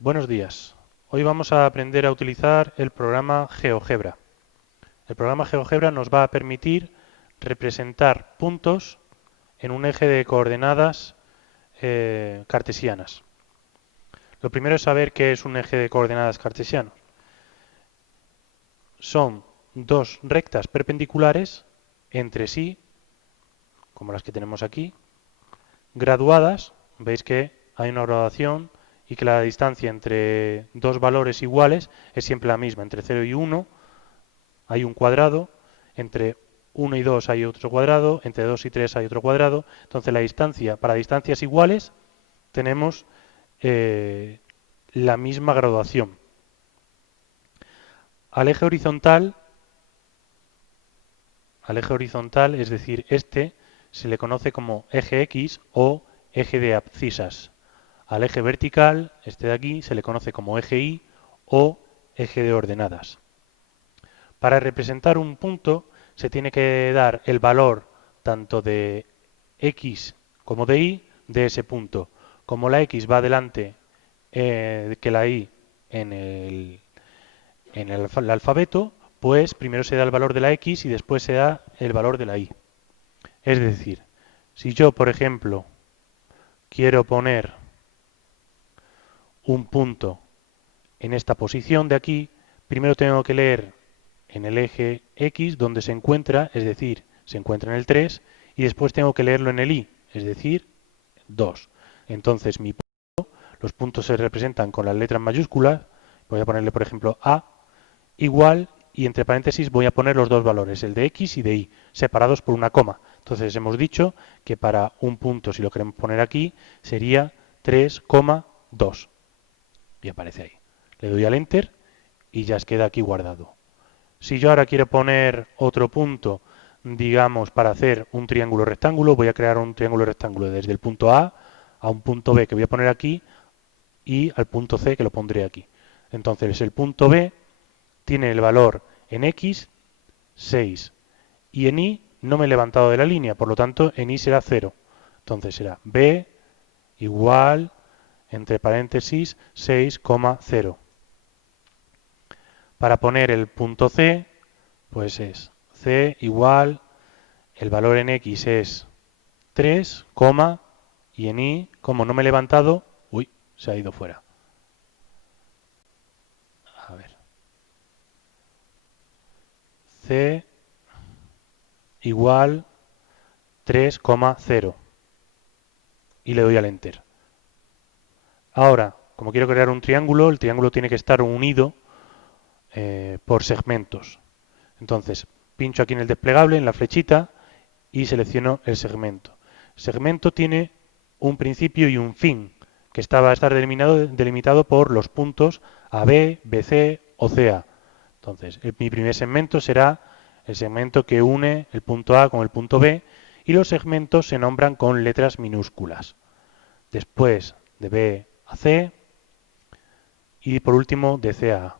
Buenos días. Hoy vamos a aprender a utilizar el programa GeoGebra. El programa GeoGebra nos va a permitir representar puntos en un eje de coordenadas cartesianas. Lo primero es saber qué es un eje de coordenadas cartesiano. Son dos rectas perpendiculares entre sí, como las que tenemos aquí, graduadas. Veis que hay una graduación y que la distancia entre dos valores iguales es siempre la misma. Entre 0 y 1 hay un cuadrado, entre 1 y 2 hay otro cuadrado, entre 2 y 3 hay otro cuadrado. Entonces la distancia, para distancias iguales, tenemos eh, la misma graduación. Al eje horizontal, es decir, este, se le conoce como eje X o eje de abscisas. Al eje vertical, este de aquí, se le conoce como eje Y o eje de ordenadas. Para representar un punto se tiene que dar el valor tanto de X como de Y de ese punto. Como la X va delante que la Y en el alfabeto, pues primero se da el valor de la X y después se da el valor de la Y. Es decir, si yo, por ejemplo, quiero poner un punto en esta posición de aquí, primero tengo que leer en el eje X donde se encuentra, es decir, se encuentra en el 3, y después tengo que leerlo en el Y, es decir, 2. Entonces los puntos se representan con las letras mayúsculas, voy a ponerle por ejemplo A, igual, y entre paréntesis voy a poner los dos valores, el de X y de Y, separados por una coma. Entonces hemos dicho que para un punto, si lo queremos poner aquí, sería 3,2. Y aparece ahí. Le doy al Enter y ya queda aquí guardado. Si yo ahora quiero poner otro punto, digamos, para hacer un triángulo rectángulo, voy a crear un triángulo rectángulo desde el punto A un punto B que voy a poner aquí y al punto C que lo pondré aquí. Entonces el punto B tiene el valor en X 6 y en Y no me he levantado de la línea, por lo tanto en Y será 0. Entonces será B igual, entre paréntesis, 6,0. Para poner el punto C, pues es C igual, el valor en X es 3, y en Y, como no me he levantado, uy, se ha ido fuera. A ver, C igual 3,0 y le doy al Enter. Ahora, como quiero crear un triángulo, el triángulo tiene que estar unido por segmentos. Entonces, pincho aquí en el desplegable, en la flechita, y selecciono el segmento. El segmento tiene un principio y un fin, que va a estar delimitado por los puntos AB, BC o CA. Entonces, mi primer segmento será el segmento que une el punto A con el punto B, y los segmentos se nombran con letras minúsculas. Después de B a C y por último de C a A.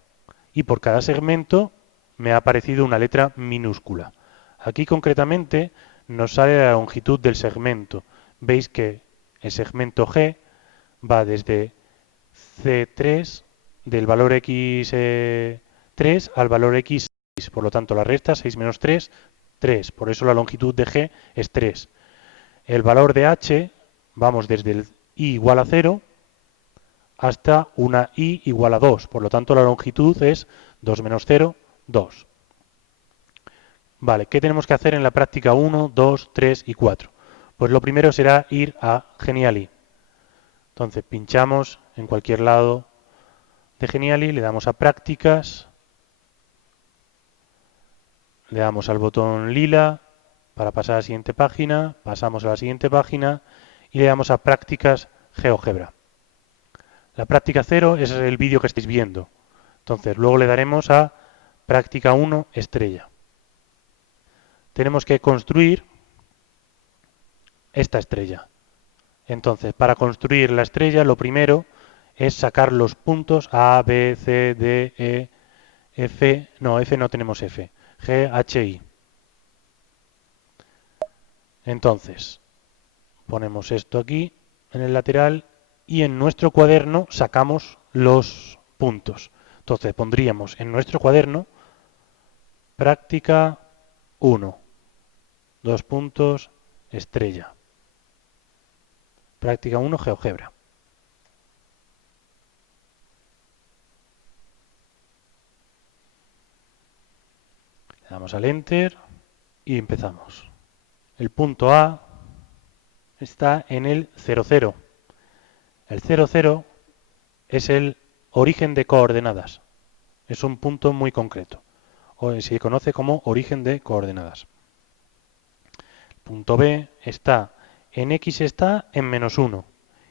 Y por cada segmento me ha aparecido una letra minúscula. Aquí concretamente nos sale la longitud del segmento. Veis que el segmento G va desde C3 del valor X3 al valor X6. Por lo tanto, la resta 6 menos 3, 3. Por eso la longitud de G es 3. El valor de H, vamos desde el I igual a 0 hasta una I igual a 2. Por lo tanto, la longitud es 2 menos 0, 2. Vale, ¿qué tenemos que hacer en la práctica 1, 2, 3 y 4? Pues lo primero será ir a Geniali. Entonces pinchamos en cualquier lado de Geniali, le damos a prácticas, le damos al botón lila para pasar a la siguiente página, pasamos a la siguiente página y le damos a prácticas GeoGebra. La práctica 0 es el vídeo que estáis viendo. Entonces luego le daremos a práctica 1 estrella. Tenemos que construir esta estrella. Entonces, para construir la estrella, lo primero es sacar los puntos A, B, C, D, E, F. No, F no tenemos F. G, H, I. Entonces, ponemos esto aquí en el lateral y en nuestro cuaderno sacamos los puntos. Entonces pondríamos en nuestro cuaderno práctica 1, 2 puntos, estrella. Práctica 1, GeoGebra. Le damos al Enter y empezamos. El punto A está en el 00. El 00 es el origen de coordenadas. Es un punto muy concreto. O se conoce como origen de coordenadas. El punto B está en X está en -1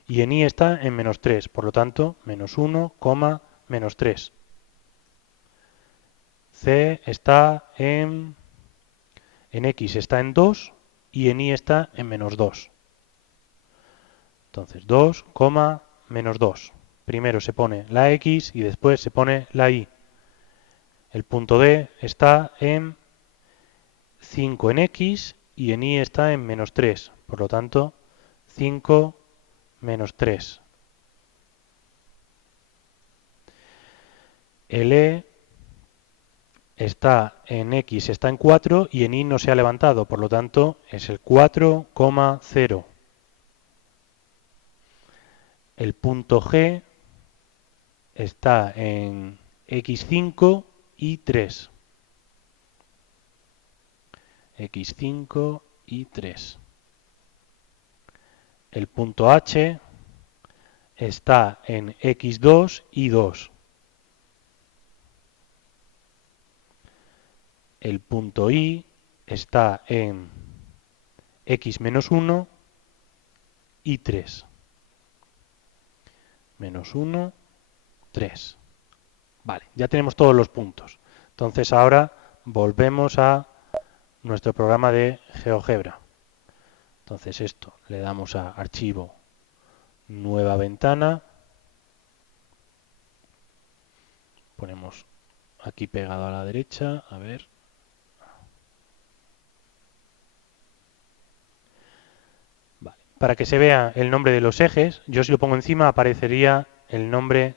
y en Y está en -3. Por lo tanto, -1, -3. C está en X está en 2 y en Y está en -2. Entonces 2, -2. Primero se pone la X y después se pone la Y. El punto D está en 5 en X y en Y está en -3. Por lo tanto, 5, -3. El E está en X, está en 4 y en Y no se ha levantado. Por lo tanto, es el 4, 0. El punto G está en X5 y 3. X5 y 3. El punto H está en X2 y 2. El punto I está en X-1 y 3. -1, 3. Vale, ya tenemos todos los puntos. Entonces ahora volvemos a nuestro programa de GeoGebra. Entonces esto, le damos a archivo, nueva ventana. Ponemos aquí pegado a la derecha, a ver. Vale. Para que se vea el nombre de los ejes, yo si lo pongo encima aparecería el nombre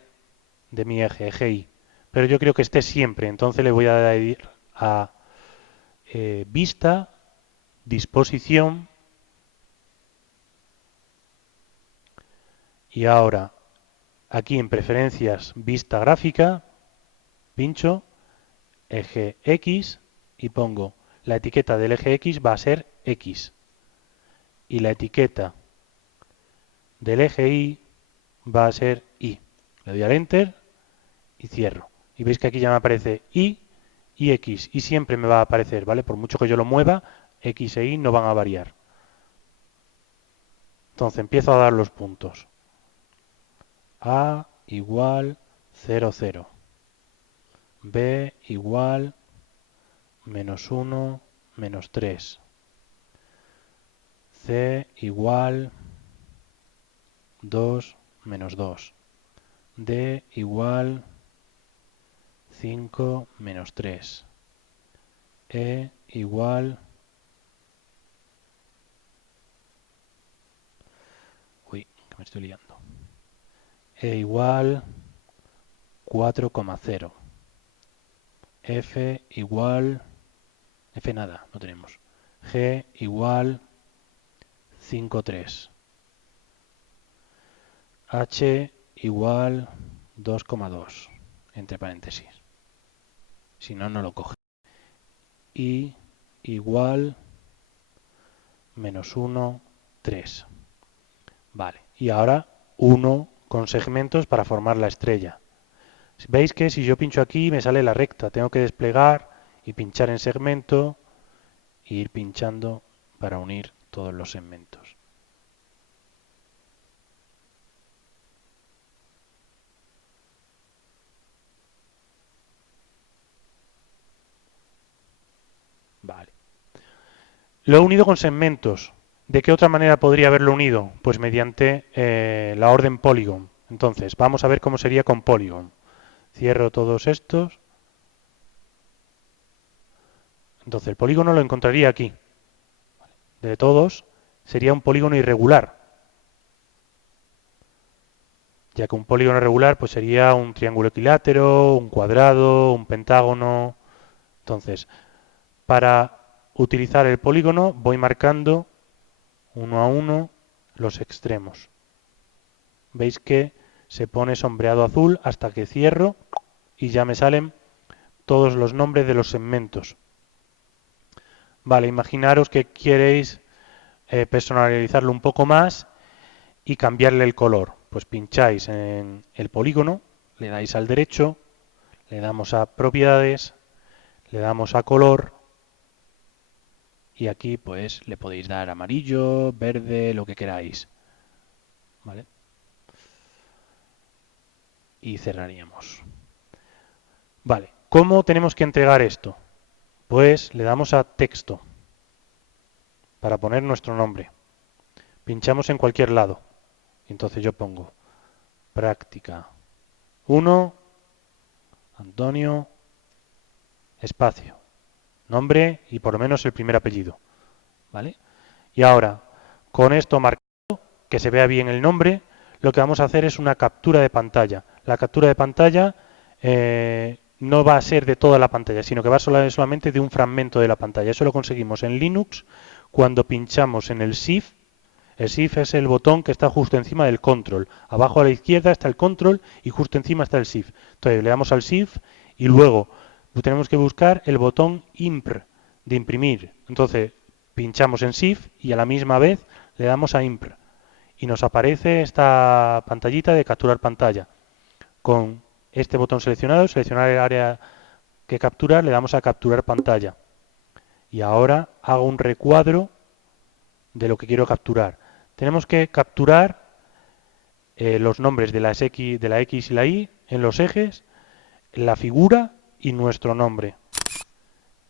de mi eje, eje Y. Pero yo creo que esté siempre, entonces le voy a dar a vista, disposición, y ahora aquí en preferencias, vista gráfica, pincho, eje X y pongo la etiqueta del eje X va a ser X y la etiqueta del eje Y va a ser Y. Le doy al Enter y cierro. Y veis que aquí ya me aparece Y y X y siempre me va a aparecer, ¿vale? Por mucho que yo lo mueva, X e Y no van a variar. Entonces empiezo a dar los puntos. A igual 0, 0. B igual -1, -3. C igual 2, -2. D igual 5, -3. E igual... Uy, que me estoy liando. E igual 4,0. F igual... F nada, no tenemos. G igual 5,3. H igual 2,2. Entre paréntesis. Si no, no lo coge. Y igual -1, 3. Vale, y ahora 1 con segmentos para formar la estrella. Veis que si yo pincho aquí me sale la recta. Tengo que desplegar y pinchar en segmento e ir pinchando para unir todos los segmentos. Vale. Lo he unido con segmentos. ¿De qué otra manera podría haberlo unido? Pues mediante la orden polygon. Entonces, vamos a ver cómo sería con polygon. Cierro todos estos. Entonces, el polígono lo encontraría aquí. De todos, sería un polígono irregular. ya que un polígono regular pues sería un triángulo equilátero, un cuadrado, un pentágono. Entonces, para utilizar el polígono voy marcando uno a uno los extremos. Veis que se pone sombreado azul hasta que cierro y ya me salen todos los nombres de los segmentos. Vale, imaginaros que queréis personalizarlo un poco más y cambiarle el color. Pues pincháis en el polígono, le dais al derecho, le damos a propiedades, le damos a color y aquí pues le podéis dar amarillo, verde, lo que queráis. ¿Vale? Y cerraríamos. Vale, ¿cómo tenemos que entregar esto? Pues le damos a texto para poner nuestro nombre. Pinchamos en cualquier lado. Entonces yo pongo práctica 1, Antonio, espacio, nombre y por lo menos el primer apellido. ¿Vale? Y ahora, con esto marcado, que se vea bien el nombre, lo que vamos a hacer es una captura de pantalla. La captura de pantalla no va a ser de toda la pantalla, sino que va a ser solamente de un fragmento de la pantalla. Eso lo conseguimos en Linux cuando pinchamos en el Shift. El Shift es el botón que está justo encima del Control. Abajo a la izquierda está el Control y justo encima está el Shift. Entonces le damos al Shift y luego tenemos que buscar el botón Impr, de imprimir. Entonces pinchamos en Shift y a la misma vez le damos a Impr. Y nos aparece esta pantallita de capturar pantalla. Con este botón seleccionado, seleccionar el área que capturar, le damos a capturar pantalla. Y ahora hago un recuadro de lo que quiero capturar. Tenemos que capturar los nombres de de la X y la Y en los ejes, la figura y nuestro nombre.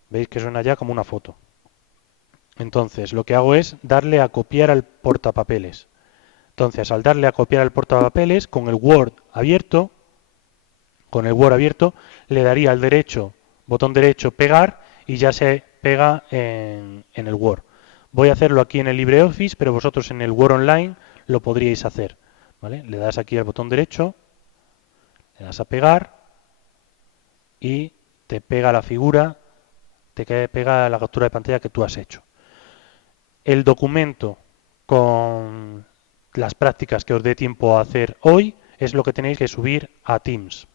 Veis que suena ya como una foto. Entonces, lo que hago es darle a copiar al portapapeles. Entonces, al darle a copiar al portapapeles, con el Word abierto, le daría al derecho, botón derecho, pegar, y ya se pega en el Word. Voy a hacerlo aquí en el LibreOffice, pero vosotros en el Word Online lo podríais hacer. ¿Vale? Le das aquí al botón derecho, le das a pegar y te pega la figura, te pega la captura de pantalla que tú has hecho. El documento con las prácticas que os dé tiempo a hacer hoy es lo que tenéis que subir a Teams.